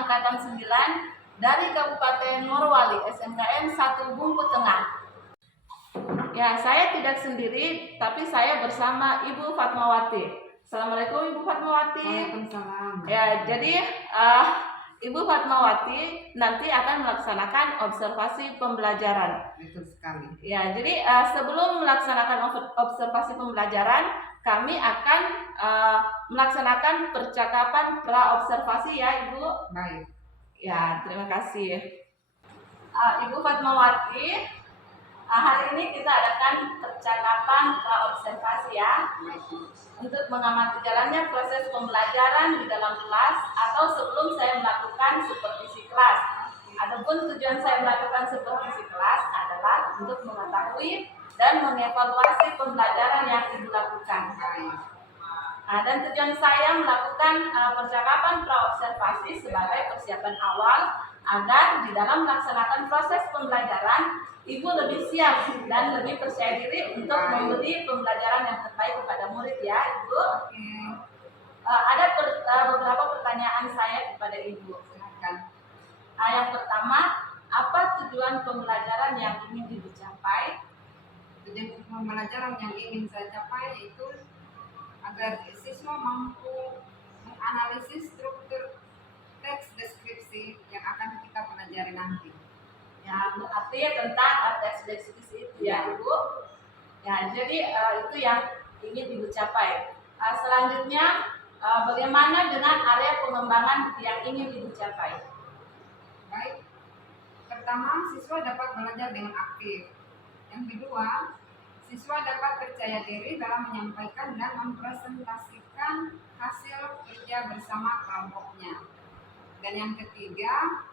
angkatan 9 dari Kabupaten Morowali, SMKN 1 Bungku Tengah. Ya, saya tidak sendiri, tapi saya bersama Ibu Fatmawati. Assalamualaikum Ibu Fatmawati. Waalaikumsalam. Ya, jadi Ibu Fatmawati nanti akan melaksanakan observasi pembelajaran. Betul sekali. Ya, jadi sebelum melaksanakan observasi pembelajaran, kami akan melaksanakan percakapan pra-observasi ya Ibu. Baik. Ya, terima kasih. Ibu Fatmawati, hari ini kita adakan percakapan pra-observasi ya. Baik. Untuk mengamati jalannya proses pembelajaran di dalam kelas atau sebelum saya melakukan supervisi kelas. Adapun tujuan saya melakukan supervisi kelas adalah untuk mengetahui dan mengevaluasi pembelajaran yang Ibu lakukan. Dan tujuan saya melakukan percakapan pra-observasi sebagai persiapan awal agar di dalam melaksanakan proses pembelajaran Ibu lebih siap dan lebih percaya diri untuk memberi pembelajaran yang terbaik kepada murid ya Ibu. Ada beberapa pertanyaan saya kepada Ibu. Yang pertama, apa tujuan pembelajaran yang ingin Ibu capai? Tujuan pembelajaran yang ingin saya capai yaitu agar siswa mampu menganalisis struktur teks deskripsi yang akan kita pelajari nanti. Ya, artinya tentang teks deskripsi itu ya Ibu. Ya, jadi itu yang ingin Ibu capai. Selanjutnya, bagaimana dengan area pengembangan yang ingin Ibu capai? Baik. Pertama, siswa dapat belajar dengan aktif. Yang kedua, siswa dapat percaya diri dalam menyampaikan dan mempresentasikan hasil kerja bersama kelompoknya. Dan yang ketiga,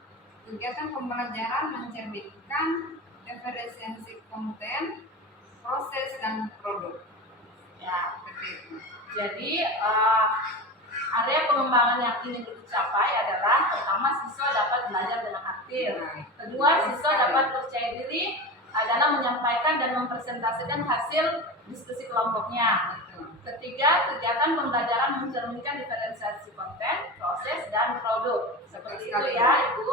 kegiatan pembelajaran mencerminkan diferensiasi konten, proses, dan produk. Ya, Seperti itu. Jadi area pengembangan yang ingin dicapai adalah pertama, siswa dapat belajar dengan aktif. Kedua, siswa dapat percaya diri dalam menyampaikan dan mempresentasikan hasil diskusi kelompoknya. Ketiga, kegiatan pembelajaran mencerminkan diferensiasi konten, proses, dan produk. Seperti itu ya Ibu.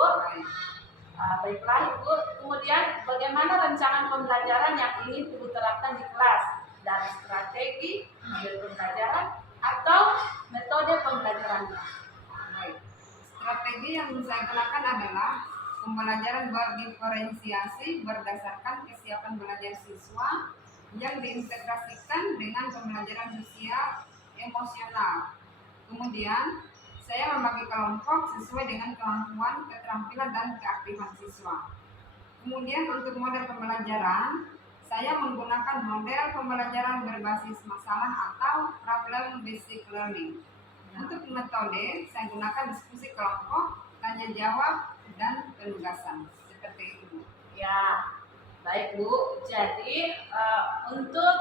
Baiklah Ibu. Kemudian bagaimana rancangan pembelajaran yang ingin Ibu terapkan di kelas? Dari strategi, model pembelajaran, atau metode pembelajarannya? Strategi yang saya gunakan adalah pembelajaran berdiferensiasi berdasarkan kesiapan belajar siswa yang diintegrasikan dengan pembelajaran sosial emosional. Kemudian, saya membagi kelompok sesuai dengan kemampuan, keterampilan, dan keaktifan siswa. Kemudian untuk model pembelajaran, saya menggunakan model pembelajaran berbasis masalah atau problem based learning. Untuk metode, saya gunakan diskusi kelompok, tanya jawab, dan penugasan. Seperti itu. Ya, baik Bu. Jadi untuk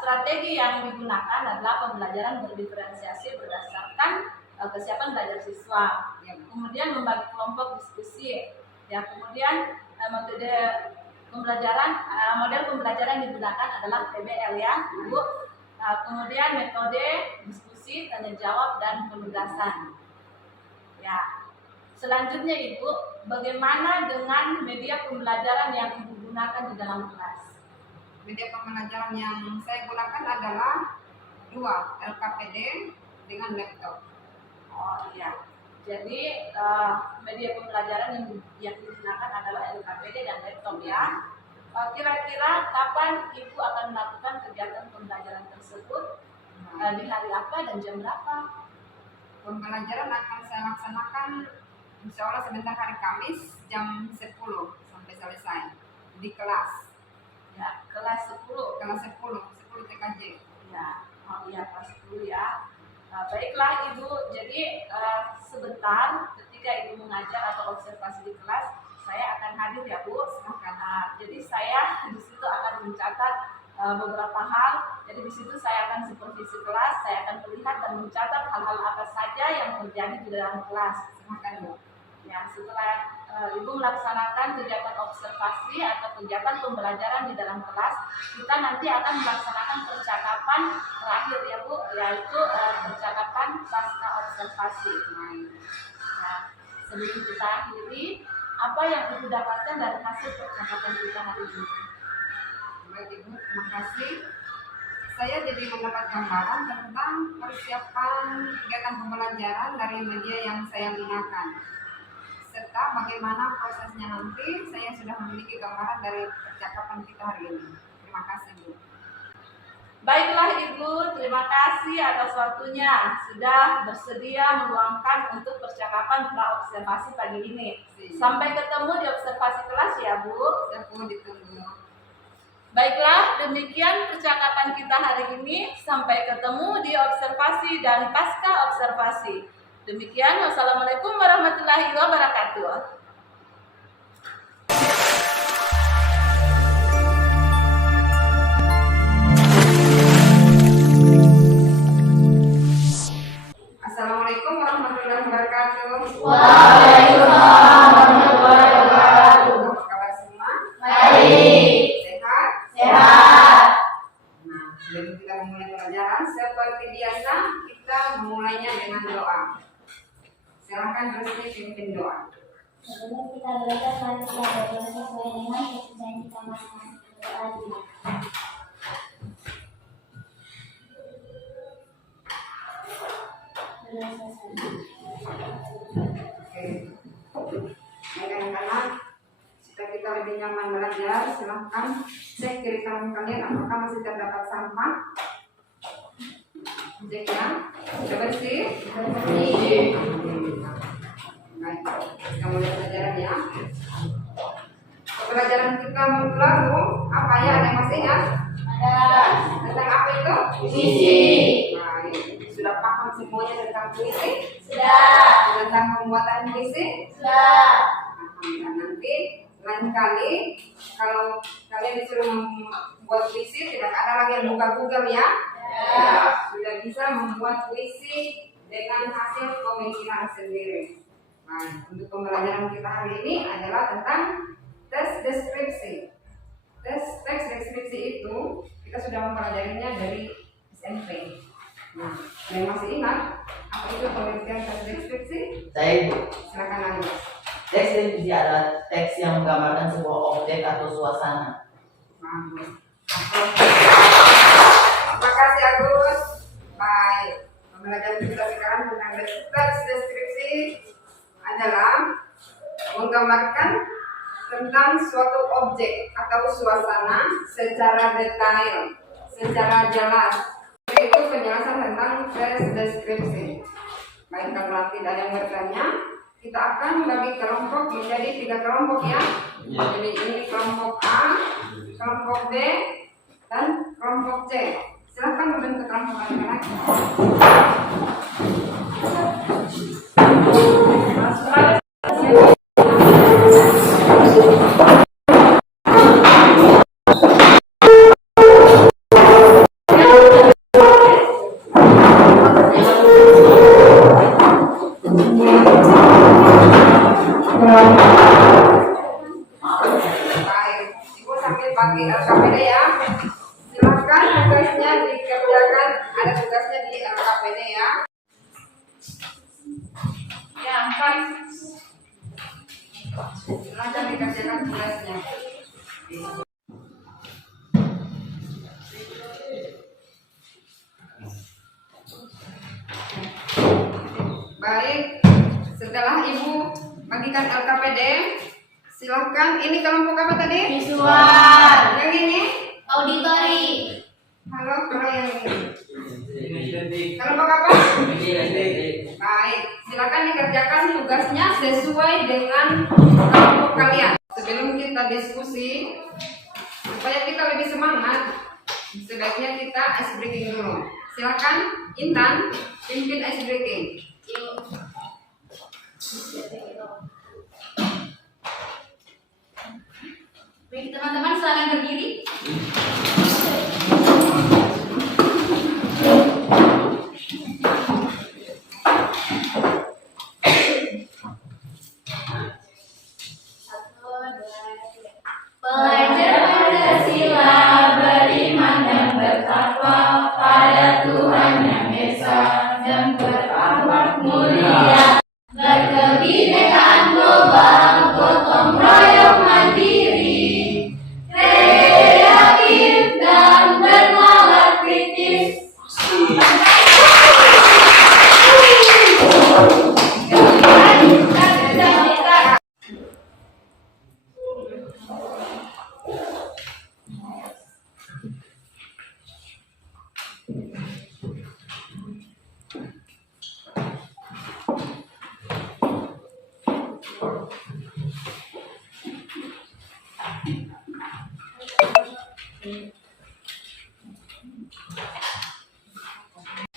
strategi yang digunakan adalah pembelajaran berdiferensiasi berdasarkan kesiapan belajar siswa. Kemudian membagi kelompok diskusi. Ya, kemudian metode pembelajaran, model pembelajaran yang digunakan adalah PBL ya, Bu. Kemudian metode diskusi, tanya jawab, dan penugasan. Ya. Selanjutnya Ibu, bagaimana dengan media pembelajaran yang Ibu gunakan di dalam kelas? Media pembelajaran yang saya gunakan adalah dua, LKPD dengan laptop. Oh iya. Jadi media pembelajaran yang digunakan adalah LKPD dan laptop ya. Kira-kira kapan Ibu akan melakukan kegiatan pembelajaran tersebut? Di hari apa dan jam berapa? Pembelajaran akan saya laksanakan insya Allah sebentar hari Kamis jam 10 sampai selesai di kelas. Ya, kelas 10. Kelas 10 TKJ. Ya, oh iya kelas 10 ya. Baiklah Ibu, jadi sebentar ketika Ibu mengajar atau observasi di kelas, saya akan hadir ya Bu. Jadi saya di situ akan mencatat beberapa hal. Jadi di situ saya akan supervisi kelas, saya akan melihat dan mencatat hal-hal apa saja yang terjadi di dalam kelas. Silakan Bu. Ya, setelah Ibu melaksanakan kegiatan observasi atau kegiatan pembelajaran di dalam kelas, kita nanti akan melaksanakan percakapan terakhir ya Bu, yaitu percakapan pasca observasi. Nah, sebelum kita akhiri, apa yang Ibu dapatkan dari hasil percakapan kita hari ini? Baik Ibu, terima kasih. Saya jadi mendapat gambaran tentang persiapan kegiatan pembelajaran dari media yang saya gunakan, serta bagaimana prosesnya nanti. Saya sudah memiliki gambaran dari percakapan kita hari ini. Terima kasih Bu. Baiklah Ibu, terima kasih atas waktunya sudah bersedia meluangkan untuk percakapan pra-observasi pagi ini. Sampai ketemu di observasi kelas ya Bu. Saya pun ditunggu. Baiklah, demikian percakapan kita hari ini. Sampai ketemu di observasi dan pasca observasi. Demikian, wassalamualaikum warahmatullahi wabarakatuh. Assalamualaikum warahmatullahi wabarakatuh. Waalaikumsalam warahmatullahi wabarakatuh. Apa kabar semua? Baik. Sehat? Sehat. Nah, sebelum kita memulai pelajaran, seperti biasa kita memulainya dengan doa. Silakan Rusli pimpin doa. Sebelum kita belajar, mari kita berdoa sesuai dengan keputusan kita masing-masing. Berdoa dulu. Berdoa selesai. Oke. Baik anak-anak, supaya kita lebih nyaman belajar, silahkan cek kiri kanan kalian apakah masih terdapat sampah. Cek ya, sudah bersih? Bersih. Baik, kita mulai pelajaran ya. Pelajaran kita minggu lalu apa ya? Ada yang masih ingat? Ada. Tentang apa itu? Puisi. Baik, sudah paham semuanya tentang puisi? Sudah. Tentang pembuatan puisi? Sudah. Alhamdulillah. Nanti lain kali kalau kalian disuruh membuat puisi, tidak ada lagi yang buka Google ya. Sudah bisa membuat puisi dengan hasil pemikiran sendiri. Nah, untuk pembelajaran kita hari ini adalah tentang tes deskripsi. Tes deskripsi itu kita sudah mempelajarinya dari SMP. Nah, yang masih ingat apa itu pengertian tes deskripsi? Saya Ibu. Silakan Agus. Teks deskripsi adalah teks yang menggambarkan sebuah objek atau suasana. Bagus. Terima kasih Agus. Baik, pembelajaran kita sekarang tentang teks deskripsi adalah menggambarkan tentang suatu objek atau suasana secara detail, secara jelas. Itu penjelasan tentang tes deskripsi. Baik, kalau nanti ada yang bertanya, kita akan membagi kelompok menjadi 3 kelompok ya. Jadi ini kelompok A, kelompok B, dan kelompok C. Silakan membentuk kelompok anak-anak. Baik, Ibu sambil pakai LKPD ya. Silakan tugasnya dikerjakan, ada tugasnya di LKPD ya. Ya, Pak. Silakan dikerjakan tugasnya. Baik, setelah Ibu bagikan LKPD, silahkan. Ini kelompok apa tadi? Visual. Yang ini? Auditori. Halo, kalau yang ini? Kelompok apa? Baik, silakan dikerjakan tugasnya sesuai dengan kelompok kalian. Sebelum kita diskusi, supaya kita lebih semangat, sebaiknya kita ice breaking dulu. Silakan Intan pimpin ice breaking. Baik teman-teman, silakan berdiri.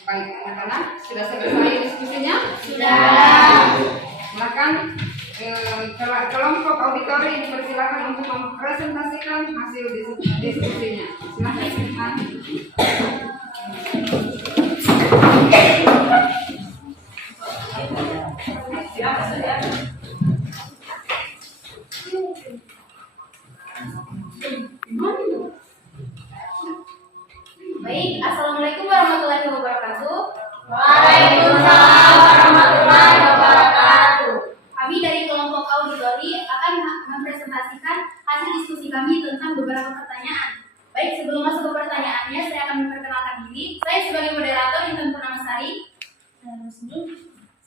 Baik, anak-anak, sudah selesai diskusinya? Sudah. Silakan kelompok auditori dipersilakan untuk mempresentasikan hasil diskusinya. Silakan. Baik, Assalamualaikum warahmatullahi wabarakatuh. Waalaikumsalam warahmatullahi wabarakatuh. Kami dari kelompok auditori akan mempresentasikan hasil diskusi kami tentang beberapa pertanyaan. Baik, sebelum masuk ke pertanyaannya, saya akan memperkenalkan diri. Saya sebagai moderator Intan Purnamasari. Saya Rusni.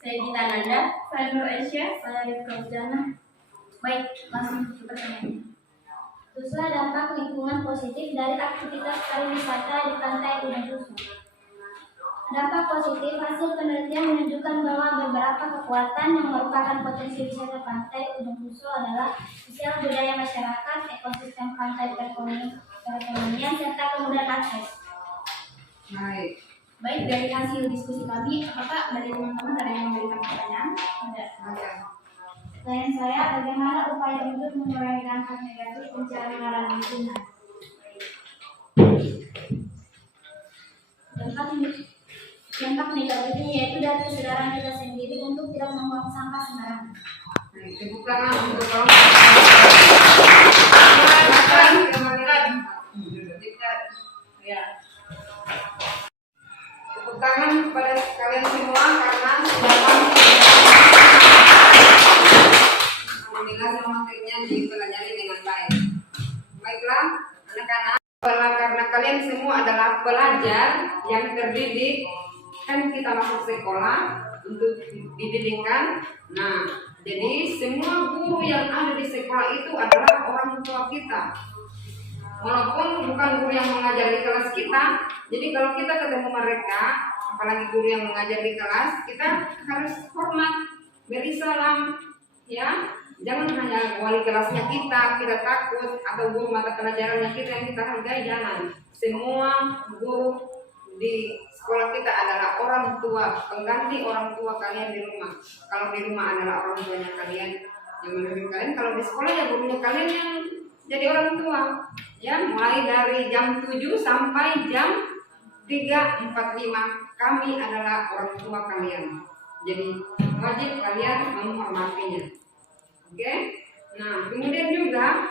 Saya Gita Nanda. Saya Nur Aisyah. Saya Rifka Ujana. Baik, langsung ke pertanyaannya. Susua dampak lingkungan positif dari aktivitas pariwisata di pantai Ujung Susu. Dampak positif hasil penelitian menunjukkan bahwa beberapa kekuatan yang merupakan potensi wisata pantai Ujung Susu adalah sosial budaya masyarakat, ekosistem pantai, perekonomian, serta kemudahan akses. Baik. Baik, dari hasil diskusi kami, apakah dari teman-teman ada yang memberikan pertanyaan? Tidak. Pertanyaan saya, bagaimana upaya untuk mengurangi dampak negatif pencemaran lingkungan? Dampak negatifnya yaitu dari kesadaran kita sendiri untuk tidak membuang sampah sembarangan. Baik, tepuk tangan untuk kelompok. Tepuk tangan kepada kalian semua karena sudah alhamdulillah materinya dipelajari dengan baik. Baiklah, anak-anak, karena kalian semua adalah pelajar yang terdidik, kan kita masuk sekolah untuk dididikkan. Nah, jadi semua guru yang ada di sekolah itu adalah orang tua kita. Walaupun bukan guru yang mengajar di kelas kita, jadi kalau kita ketemu mereka, apalagi guru yang mengajar di kelas, kita harus hormat, beri salam, ya. Jangan hanya wali kelasnya kita takut, atau guru mata pelajarannya kita yang kita hargai, jangan. Semua guru di sekolah kita adalah orang tua, pengganti orang tua kalian di rumah. Kalau di rumah adalah orang tuanya kalian yang mendidik kalian, kalau di sekolah ya gurunya kalian yang jadi orang tua. Ya, mulai dari jam 7 sampai jam 3.45 kami adalah orang tua kalian. Jadi wajib kalian menghormatinya. Oke? Nah, kemudian juga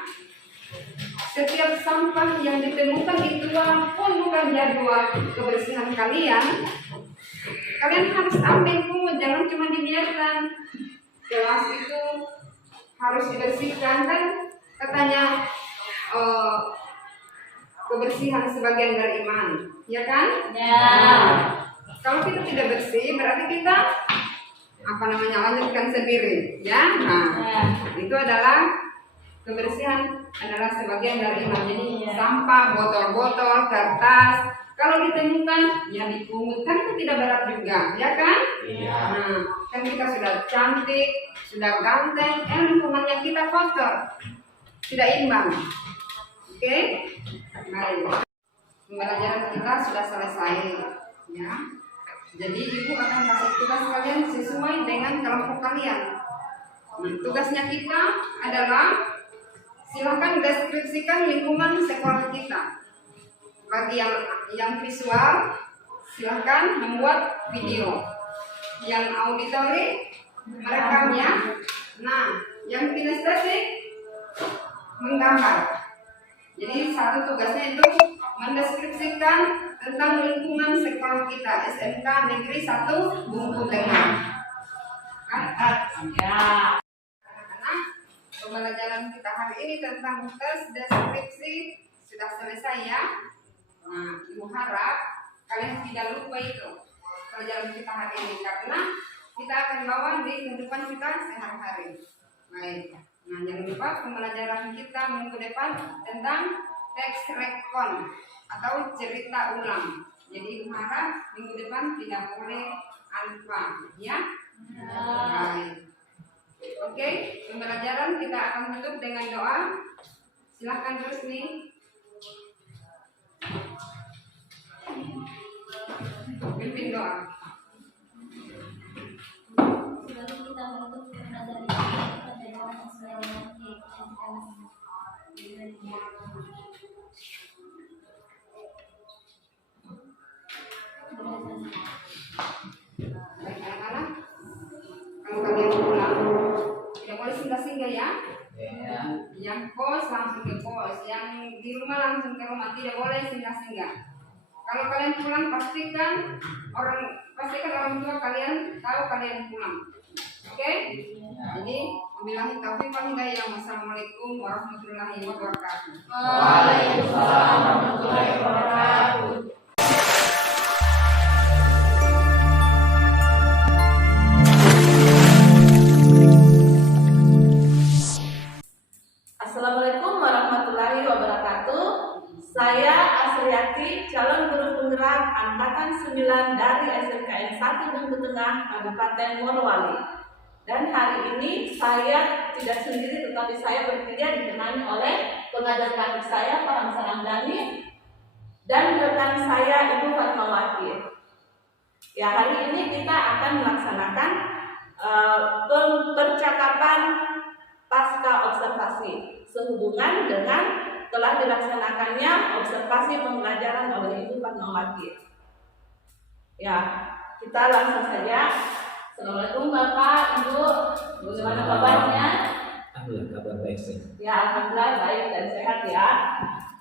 setiap sampah yang ditemukan itu walaupun bukan jadwal kebersihan kalian, kalian harus ambil pungut, jangan cuma dibiarkan. Kelas itu harus dibersihkan, kan katanya kebersihan sebagian dari iman, ya kan? Ya. Kalau kita tidak bersih, berarti kita lanjutkan sendiri, ya. Nah, itu adalah kebersihan adalah sebagian dari iman. Jadi sampah, botol-botol, kertas, kalau ditemukan ya dipungut, kan itu tidak berat juga, ya kan? Iya. Nah, kan kita sudah cantik, sudah ganteng, lingkungannya kita kotor, tidak imbang. Oke? Baik. Pembelajaran kita sudah selesai, ya. Jadi ibu akan kasih tugas kalian sesuai dengan kelompok kalian. Tugasnya kita adalah silakan deskripsikan lingkungan sekolah kita. Bagi yang visual, silakan membuat video. Yang auditori merekamnya. Nah, yang kinestetik menggambar. Jadi satu tugasnya itu mendeskripsikan tentang lingkungan sekolah kita, SMK Negeri 1 Bungku Tengah. Ya. Anak-anak, pembelajaran kita hari ini tentang tes deskripsi sudah selesai, ya. Nah, ibu harap kalian tidak lupa itu pelajaran kita hari ini, karena kita akan bawa di kehidupan kita sehari-hari. Baik. Nah, jangan lupa pembelajaran kita minggu depan tentang teks rekon atau cerita ulang. Jadi Ibu harap minggu depan tidak boleh lupa, ya? Baik. Oke, pembelajaran kita akan tutup dengan doa. Silahkan Rusni. Pimpin doa. Sebelum kita menutup pembelajaran ini, kita berdoa sesuai dengan keyakinan kita masing-masing. Baik anak-anak, kalau kalian pulang tidak boleh singgah-singgah ya. Ya. Yang kos langsung ke kos, yang di rumah langsung ke rumah, tidak boleh singgah-singgah. Kalau kalian pulang pastikan orang tua kalian tahu kalian pulang. Oke? Jadi wabillahi taufiq wal hidayah. Wassalamualaikum warahmatullahi wabarakatuh. Waalaikumsalam warahmatullahi wabarakatuh. Assalamualaikum warahmatullahi wabarakatuh. Saya Asriati, calon guru penggerak angkatan 9 dari SMKN 1 Bungku Tengah, Kabupaten Morowali. Dan hari ini saya tidak sendiri, tetapi saya bertiga ditemani oleh pengajar praktik saya Pak Hamzah Ramdhani dan rekan saya Ibu Fatmawati. Ya, hari ini kita akan melaksanakan percakapan pasca observasi sehubungan dengan telah dilaksanakannya observasi pembelajaran oleh Ibu Fatmawati. Ya, kita langsung saja. Assalamualaikum Bapak, Ibu. Bagaimana kabarnya? Alhamdulillah, kabar baik sih. Ya, alhamdulillah baik dan sehat ya.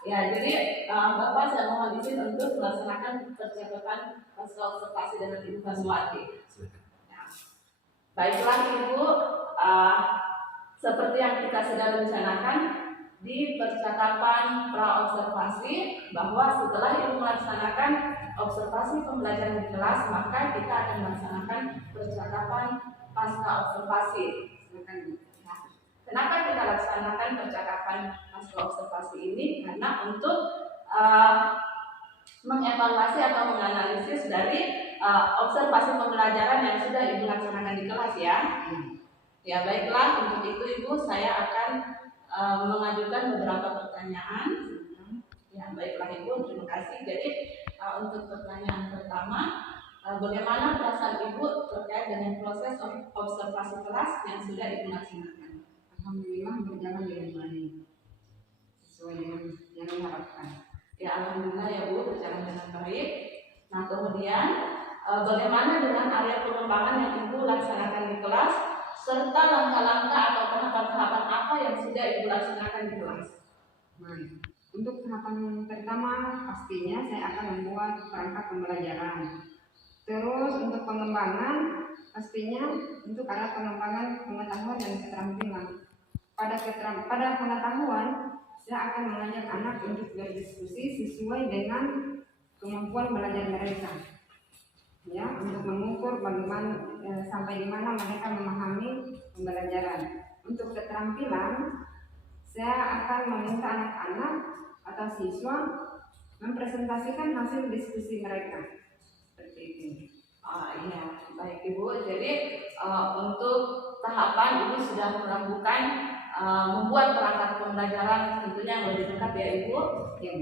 Ya, jadi Bapak saya mohon izin untuk melaksanakan percakapan pasca observasi dengan Ibu Fatmawati. Ya. Baiklah Ibu, seperti yang kita sudah rencanakan di percakapan pra-observasi bahwa setelah Ibu melaksanakan observasi pembelajaran di kelas, maka kita akan melaksanakan percakapan pasca observasi. Nah, kenapa kita laksanakan percakapan pasca observasi ini? Karena untuk mengevaluasi atau menganalisis dari observasi pembelajaran yang sudah Ibu laksanakan di kelas ya. Ya baiklah, untuk itu Ibu saya akan mengajukan beberapa pertanyaan. Ya baiklah Ibu, terima kasih. Jadi untuk pertanyaan pertama, bagaimana perasaan Ibu terkait dengan proses observasi kelas yang sudah Ibu laksanakan? Alhamdulillah berjalan dengan baik sesuai dengan yang diharapkan. Ya alhamdulillah ya Bu, berjalan dengan baik. Nah kemudian bagaimana dengan area pengembangan yang Ibu laksanakan di kelas, serta langkah-langkah atau tahapan-tahapan apa yang sudah Ibu laksanakan di kelas? Baik. Untuk tahapan pertama pastinya saya akan membuat perangkat pembelajaran. Terus untuk pengembangan pastinya untuk ada pengembangan pengetahuan dan keterampilan. Pada pengetahuan saya akan mengajak anak untuk berdiskusi sesuai dengan kemampuan belajar mereka. Ya, untuk mengukur bagaimana sampai di mana mereka memahami pembelajaran. Untuk keterampilan, saya akan meminta anak-anak atau siswa mempresentasikan hasil diskusi mereka. Seperti itu. Iya, baik Ibu. Jadi untuk tahapan Ibu sudah melakukan membuat perangkat pembelajaran tentunya yang lebih dekat ya Ibu.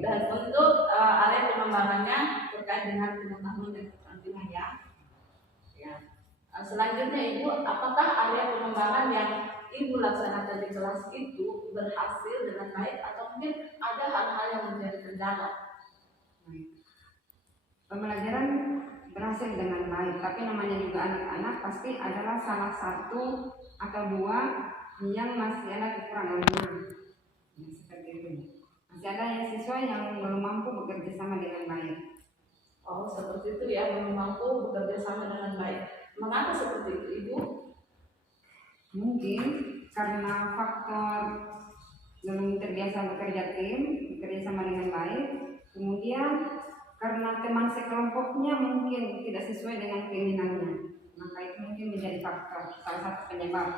Dan untuk area pengembangannya terkait dengan pengetahuan dan keterampilan ya. Selanjutnya Ibu, apakah area pengembangan yang Ibu laksanakan di kelas itu berhasil dengan baik atau mungkin ada hal-hal yang menjadi kendala? Pembelajaran berhasil dengan baik, tapi namanya juga anak-anak pasti adalah salah satu atau dua yang masih ada kekurangannya. Ya, seperti itu. Masih ada yang siswa yang belum mampu bekerja sama dengan baik. Oh seperti itu ya, belum mampu bekerja sama dengan baik. Mengapa seperti itu Ibu? Mungkin karena faktor belum terbiasa bekerja sama dengan baik, kemudian karena teman sekelompoknya mungkin tidak sesuai dengan keinginannya. Maka itu mungkin menjadi faktor salah satu penyebab.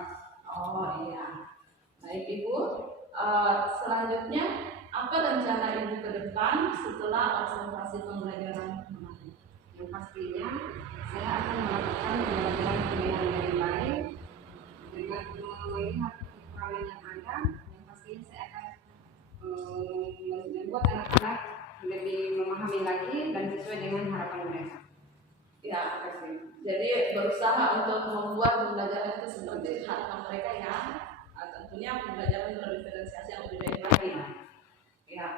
Oh iya. Baik Ibu, selanjutnya apa rencana Ibu ke depan setelah observasi pembelajaran kemarin? Yang pastinya saya akan melakukan pembelajaran dengan lebih baik dengan melihat kekurangan yang ada. Yang pastinya saya akan membuat anak-anak lebih memahami lagi dan sesuai dengan harapan mereka. Ya, jadi berusaha untuk membuat pembelajaran itu seperti harapan mereka ya. Tentunya pembelajaran berdiferensiasi yang lebih baik lagi. Ya.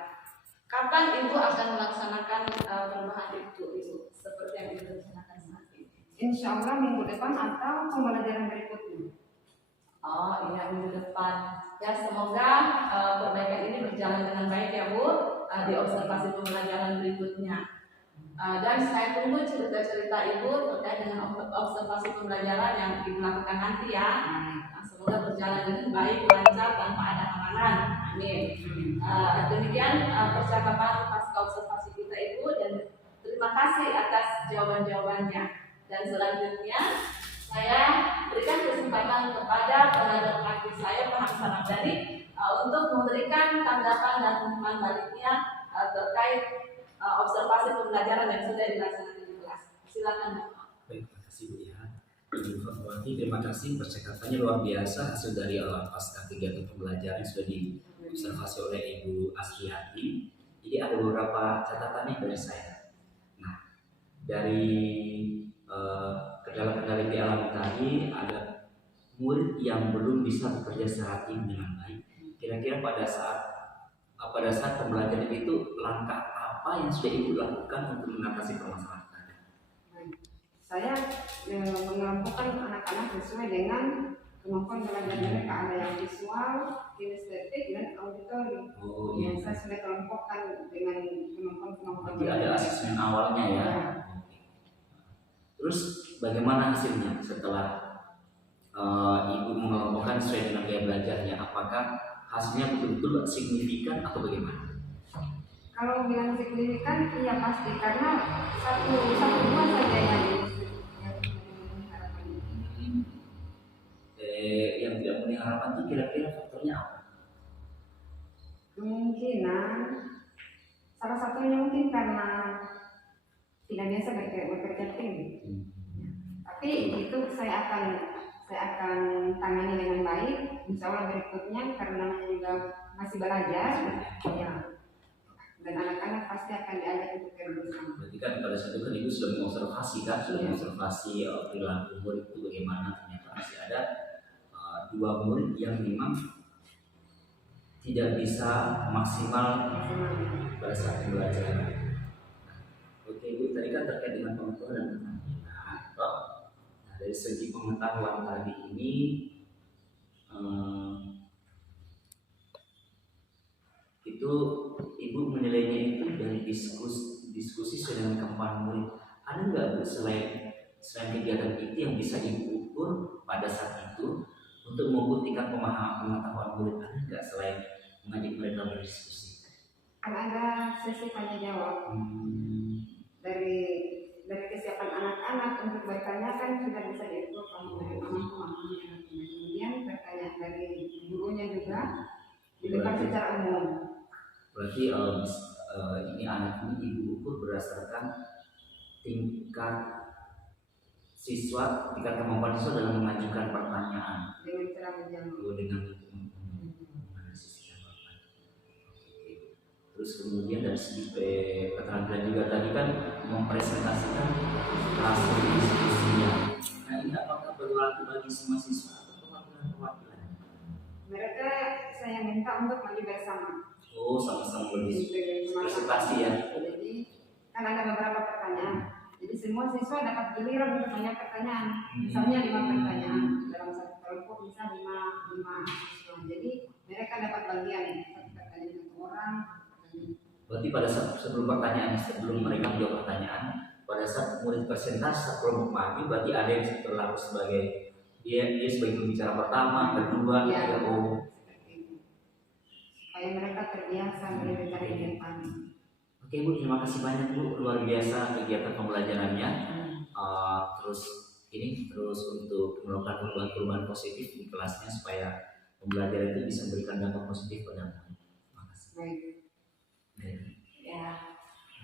Kapan Ibu akan melaksanakan perubahan itu, Ibu? Seperti yang Ibu rencanakan saat ini. Insya Allah minggu depan atau pembelajaran berikutnya. Oh iya, minggu depan. Ya semoga perbaikan ini berjalan dengan baik ya Bu, di observasi pembelajaran berikutnya. Dan saya tunggu cerita-cerita Ibu terkait dengan observasi pembelajaran yang Ibu lakukan nanti ya. Semoga berjalan dengan baik, lancar, tanpa ada halangan. Amin. Demikian percakapan pasca observasi kita Ibu, dan terima kasih atas jawaban-jawabannya. Dan selanjutnya saya berikan kesempatan kepada pengajar praktik saya Pak Hamzah Ramdhani untuk memberikan tanggapan dan umpan baliknya terkait observasi pembelajaran yang sudah dilaksanakan di kelas. Silakan Bapak. Baik, terima kasih Bu ya. Ibu Fatmawati, terima kasih percakapannya luar biasa hasil dari pasca kegiatan pembelajaran yang sudah diobservasi oleh Ibu Asriyati. Jadi ada beberapa catatannya dari saya. Nah, dari kendala-kendala di alam tadi ada murid yang belum bisa bekerja secara tim dengan baik. Kira-kira pada saat pembelajaran itu langkah apa yang sudah Ibu lakukan untuk mengatasi permasalahan tadi? Saya mengelompokkan anak-anak sesuai dengan kemampuan belajar mereka. Ada yang visual, kinestetik, dan auditori. Oh iya. Yang saya sudah kelompokkan dengan kemampuan-kemampuan. Jadi ada asesmen awalnya ya. Terus bagaimana hasilnya setelah Ibu mengelompokkan sesuai dengan gaya belajarnya? Apakah hasilnya betul-betul signifikan atau bagaimana? Kalau bilang signifikan, iya pasti karena satu dua saja yang Yang tidak punya harapan itu kira-kira faktornya apa? kemungkinan salah satunya mungkin karena tidak biasa bekerja tim. Tapi itu saya akan tangani dengan baik. Insya Allah berikutnya karena namanya juga masih belajar, ya. Dan anak-anak pasti akan diajak untuk bersama. Berarti kan pada saat itu kan Ibu sudah mengobservasi kan, mengobservasi perilaku murid itu bagaimana. Ternyata masih ada dua murid yang memang tidak bisa maksimal pada saat pembelajaran. Oke Bu, tadi kan terkait dengan pengetahuan dan keterampilan. Nah, dari segi pengetahuan tadi ini itu Ibu menilainya itu dari diskusi dengan kemampuan murid. Ada nggak Bu selain kegiatan itu yang bisa Ibu ukur pada saat itu untuk mengukur tingkat pengetahuan murid? Ada nggak selain mengajak mereka berdiskusi? Ada sesi tanya jawab. Dari kesiapan anak-anak untuk bertanya kan sudah bisa diukur dari pemahamannya. Kemudian pertanyaan dari gurunya juga diberikan secara umum. Berarti ini anak ini Ibu ukur berdasarkan tingkat kemampuan siswa dalam mengajukan pertanyaan Dengan cara menjawab. dengan terus kemudian dari segi keterampilan juga tadi kan mempresentasikan hasil diskusinya. Nah ini apakah berlaku bagi semua siswa atau perwakilan? Mereka saya minta untuk maju bersama. Oh, sama-sama berpresentasi ya. Jadi kan ada beberapa pertanyaan. Jadi semua siswa dapat giliran untuk banyak pertanyaan. Misalnya 5 pertanyaan dalam satu kelompok, bisa 5 siswa. Jadi mereka dapat bagian satu pertanyaan satu orang. Berarti pada saat sebelum mereka menjawab pertanyaan, pada saat murid presentasi satu kelompok maju, berarti ada yang berlaku sebagai dia sebagai pembicara pertama, kedua, ketiga. Supaya mereka terbiasa mendengar di depan. Oke Bu, terima kasih banyak Bu, luar biasa kegiatan pembelajarannya. Terus ini, terus untuk melakukan perubahan-perubahan positif di kelasnya supaya pembelajaran itu bisa memberikan dampak positif pada murid. Terima kasih. Baik. Ya.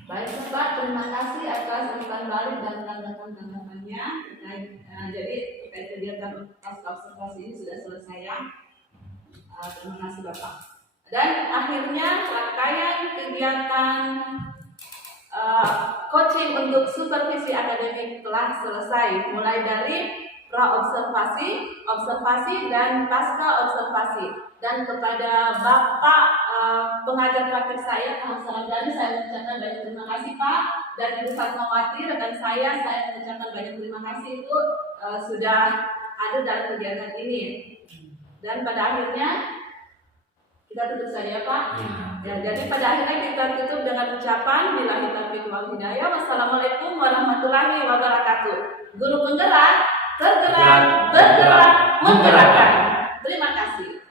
Baik Sobat, terima kasih atas umpan balik dan tanggapan-tanggapannya terkait jadi terkait kegiatan observasi ini sudah selesai ya. Terima kasih Bapak. Dan akhirnya rangkaian kegiatan coaching untuk supervisi akademik telah selesai, mulai dari pra-observasi, observasi, dan pasca observasi. Dan kepada Bapak pengajar praktik saya, Pak Saragani, saya mengucapkan banyak terima kasih Pak. Dan Ibu Fatmawati, rekan saya mengucapkan banyak terima kasih itu sudah ada dalam kegiatan ini. Dan pada akhirnya kita tutup saja Pak. Ya, jadi pada akhirnya kita tutup dengan ucapan billahi taufiq wal hidayah. Wassalamualaikum warahmatullahi wabarakatuh. Guru penggerak, tergerak, bergerak, menggerakkan. Terima kasih.